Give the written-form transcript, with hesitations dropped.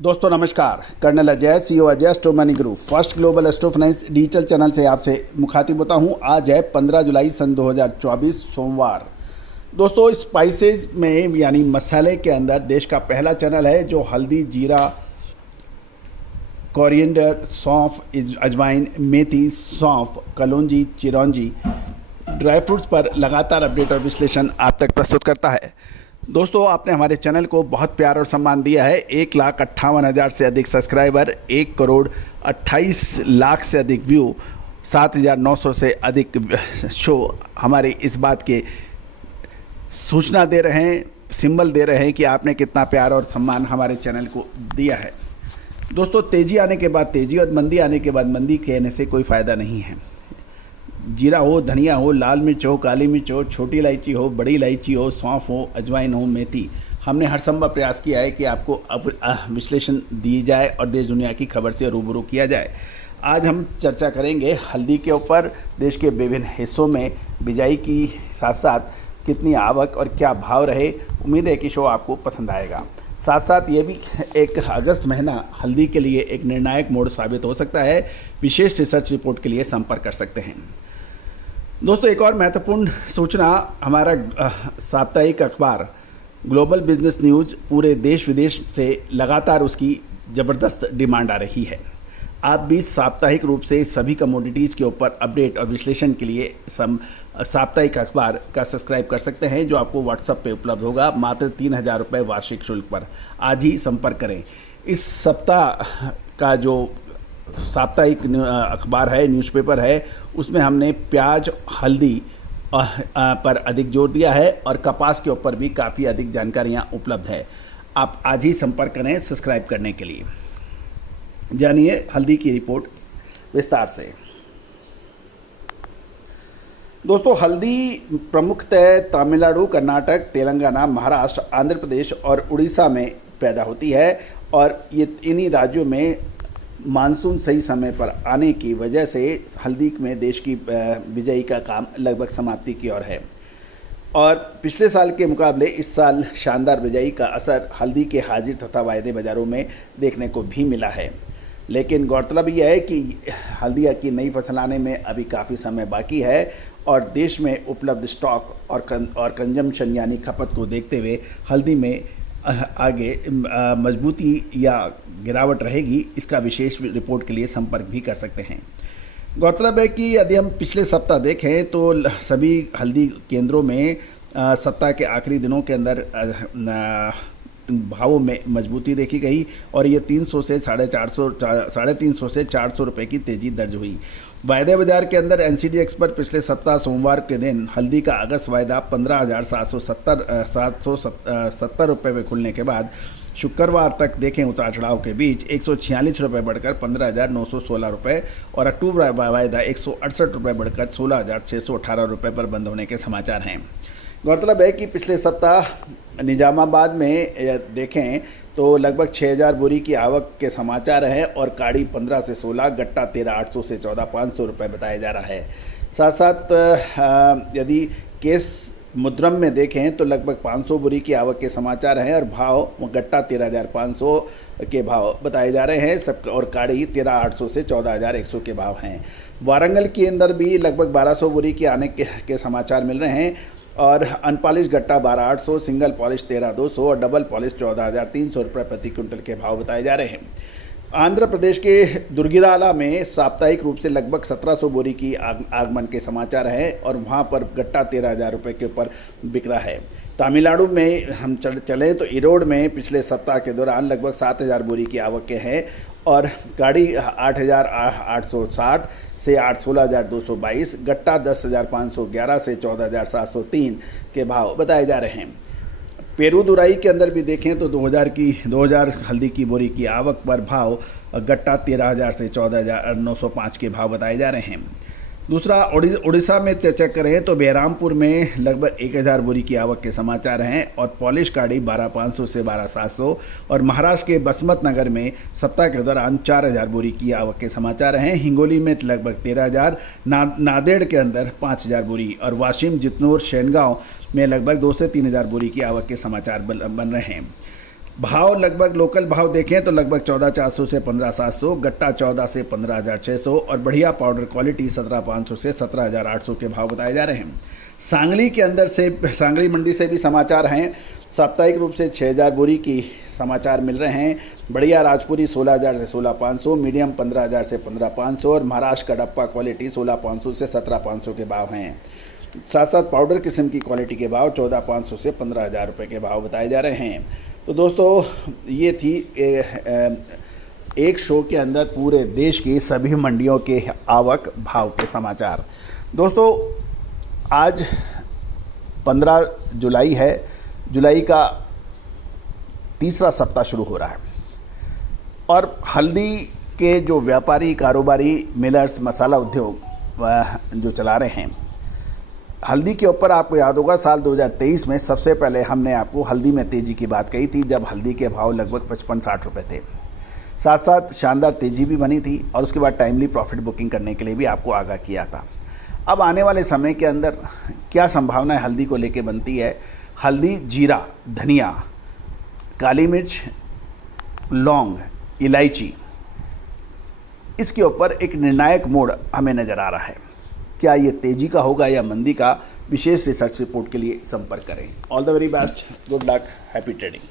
दोस्तों नमस्कार। Colonel Ajay, CEO Ajay astro money group first global astro finance digital channel से आपसे मुखातिब होता हूं। आज है 15 जुलाई सन 2024 सोमवार। दोस्तों स्पाइसेस में यानी मसाले के अंदर देश का पहला चैनल है जो हल्दी, जीरा, कोरिएंडर, सौंफ, अजवाइन, मेथी, सौंफ, कलौंजी, चिरौंजी, ड्राई फ्रूट्स पर लगातार अपडेट और विश्लेषण आप तक प्रस्तुत करता है। दोस्तों आपने हमारे चैनल को बहुत प्यार और सम्मान दिया है। 1,58,000 से अधिक सब्सक्राइबर, 1,28,00,000 से अधिक व्यू, 7,900 से अधिक शो हमारे इस बात के सूचना दे रहे हैं, सिंबल दे रहे हैं कि आपने कितना प्यार और सम्मान हमारे चैनल को दिया है। दोस्तों तेज़ी आने के बाद तेज़ी और मंदी आने के बाद मंदी कहने से कोई फ़ायदा नहीं है। जीरा हो, धनिया हो, लाल मिर्च हो, काली मिर्च हो, छोटी इलायची हो, बड़ी इलायची हो, सौंफ हो, अजवाइन हो, मेथी, हमने हर संभव प्रयास किया है कि आपको विश्लेषण दी जाए और देश दुनिया की खबर से रूबरू किया जाए। आज हम चर्चा करेंगे हल्दी के ऊपर। देश के विभिन्न हिस्सों में बिजाई की साथ साथ कितनी आवक और क्या भाव रहे। उम्मीद है कि शो आपको पसंद आएगा। साथ साथ ये भी एक अगस्त महीना हल्दी के लिए एक निर्णायक मोड़ साबित हो सकता है। विशेष रिसर्च रिपोर्ट के लिए संपर्क कर सकते हैं। दोस्तों एक और महत्वपूर्ण सूचना, हमारा साप्ताहिक अखबार ग्लोबल बिजनेस न्यूज़ पूरे देश विदेश से लगातार उसकी ज़बरदस्त डिमांड आ रही है। आप भी साप्ताहिक रूप से सभी कमोडिटीज़ के ऊपर अपडेट और विश्लेषण के लिए साप्ताहिक अखबार का सब्सक्राइब कर सकते हैं जो आपको व्हाट्सएप पे उपलब्ध होगा मात्र 3,000 रुपये वार्षिक शुल्क पर। आज ही संपर्क करें। इस सप्ताह का जो साप्ताहिक अखबार है, न्यूज़पेपर है, उसमें हमने प्याज, हल्दी पर अधिक जोर दिया है और कपास के ऊपर भी काफ़ी अधिक जानकारियाँ उपलब्ध है। आप आज ही संपर्क करें सब्सक्राइब करने के लिए। जानिए हल्दी की रिपोर्ट विस्तार से। दोस्तों हल्दी प्रमुखतः तमिलनाडु, कर्नाटक, तेलंगाना, महाराष्ट्र, आंध्र प्रदेश और उड़ीसा में पैदा होती है और ये इन्हीं राज्यों में मानसून सही समय पर आने की वजह से हल्दी में देश की बिजाई का काम लगभग समाप्ति की ओर है और पिछले साल के मुकाबले इस साल शानदार बिजाई का असर हल्दी के हाजिर तथा वायदे बाज़ारों में देखने को भी मिला है। लेकिन गौरतलब यह है कि हल्दी की नई फसल आने में अभी काफ़ी समय बाकी है और देश में उपलब्ध स्टॉक और कंजम्पशन यानी खपत को देखते हुए हल्दी में आगे मजबूती या गिरावट रहेगी, इसका विशेष रिपोर्ट के लिए संपर्क भी कर सकते हैं। गौरतलब है कि यदि हम पिछले सप्ताह देखें तो सभी हल्दी केंद्रों में सप्ताह के आखिरी दिनों के अंदर भावों में मजबूती देखी गई और ये 300 से 350 से 400 रुपये की तेज़ी दर्ज हुई। वायदे बाजार के अंदर एनसीडीएक्स पर पिछले सप्ताह सोमवार के दिन हल्दी का अगस्त वायदा 15,770 रुपये में खुलने के बाद शुक्रवार तक देखें उतार चढ़ाव के बीच 146 रुपये बढ़कर 15,916 रुपये और अक्टूबर वायदा 168 रुपये बढ़कर 16,618 रुपये पर बंद होने के समाचार हैं। गौरतलब है कि पिछले सप्ताह निजामाबाद में देखें तो लगभग 6,000 बोरी की आवक के समाचार हैं और काड़ी 15 से 16, गट्टा 13,800 से 14,500 रुपये बताया जा रहा है। साथ साथ यदि केस मुद्रम में देखें तो लगभग 500 बोरी की आवक के समाचार हैं और भाव गट्टा 13,500 के भाव बताए जा रहे हैं सब और काड़ी 13,800 से 14,100 के भाव हैं। वारंगल के अंदर भी लगभग 1,200 बोरी की आने के समाचार मिल रहे हैं और अनपॉलिश गट्टा 12,800, सिंगल पॉलिश 13,200 और डबल पॉलिश 14,300 रुपये प्रति क्विंटल के भाव बताए जा रहे हैं। आंध्र प्रदेश के दुर्गिराला में साप्ताहिक रूप से लगभग 1,700 बोरी की आगमन के समाचार हैं और वहां पर गट्टा 13,000 रुपये के ऊपर बिक रहा है। तमिलनाडु में हम चलें तो इरोड में पिछले सप्ताह के दौरान लगभग 7,000 बोरी की आवक के हैं और गाड़ी 8,860 से 16,222, गट्टा 10,511 से 14,703 के भाव बताए जा रहे हैं। पेरूदुराई के अंदर भी देखें तो 2,000 हल्दी की बोरी की आवक पर भाव गट्टा 13,000 से 14,905 के भाव बताए जा रहे हैं। दूसरा उड़ीसा में चर्चा करें तो बेहरामपुर में लगभग 1,000 बोरी की आवक के समाचार हैं और पॉलिश काड़ी 12,500 से 12,700 और महाराष्ट्र के बसमत नगर में सप्ताह के दौरान 4,000 बोरी की आवक के समाचार हैं। हिंगोली में लगभग 13,000, नांदेड़ के अंदर 5,000 बोरी और वाशिम, जितनूर, शेनगांव में लगभग 2 से 3,000 बोरी की आवक के समाचार बन रहे हैं। भाव लगभग लोकल भाव देखें तो लगभग 14,400 से 15,700, गट्टा 14 से 15,600 और बढ़िया पाउडर क्वालिटी 17,500 से 17,800 के भाव बताए जा रहे हैं। सांगली के अंदर से, सांगली मंडी से भी समाचार हैं। साप्ताहिक रूप से 6,000 बोरी की समाचार मिल रहे हैं। बढ़िया राजपुरी 16,000 से 16,500, मीडियम 15,000 से 15,500 और महाराष्ट्र का डप्पा क्वालिटी 16,500 से 17,500 के भाव हैं। साथ साथ पाउडर किस्म की क्वालिटी के भाव 14,500 से 15,000 रुपये के भाव बताए जा रहे हैं। तो दोस्तों, ये थी एक शो के अंदर पूरे देश की सभी मंडियों के आवक भाव के समाचार। दोस्तों, आज 15 जुलाई है। जुलाई का तीसरा सप्ताह शुरू हो रहा है और हल्दी के जो व्यापारी, कारोबारी, मिलर्स, मसाला उद्योग जो चला रहे हैं, हल्दी के ऊपर आपको याद होगा साल 2023 में सबसे पहले हमने आपको हल्दी में तेज़ी की बात कही थी, जब हल्दी के भाव लगभग 55-60 रुपये थे। साथ साथ शानदार तेज़ी भी बनी थी और उसके बाद टाइमली प्रॉफिट बुकिंग करने के लिए भी आपको आगाह किया था। अब आने वाले समय के अंदर क्या संभावनाएं हल्दी को लेके बनती है? हल्दी, जीरा, धनिया, काली मिर्च, लौंग, इलायची, इसके ऊपर एक निर्णायक मोड़ हमें नज़र आ रहा है। क्या ये तेज़ी का होगा या मंदी का? विशेष रिसर्च रिपोर्ट के लिए संपर्क करें। All the very best, good luck, happy trading.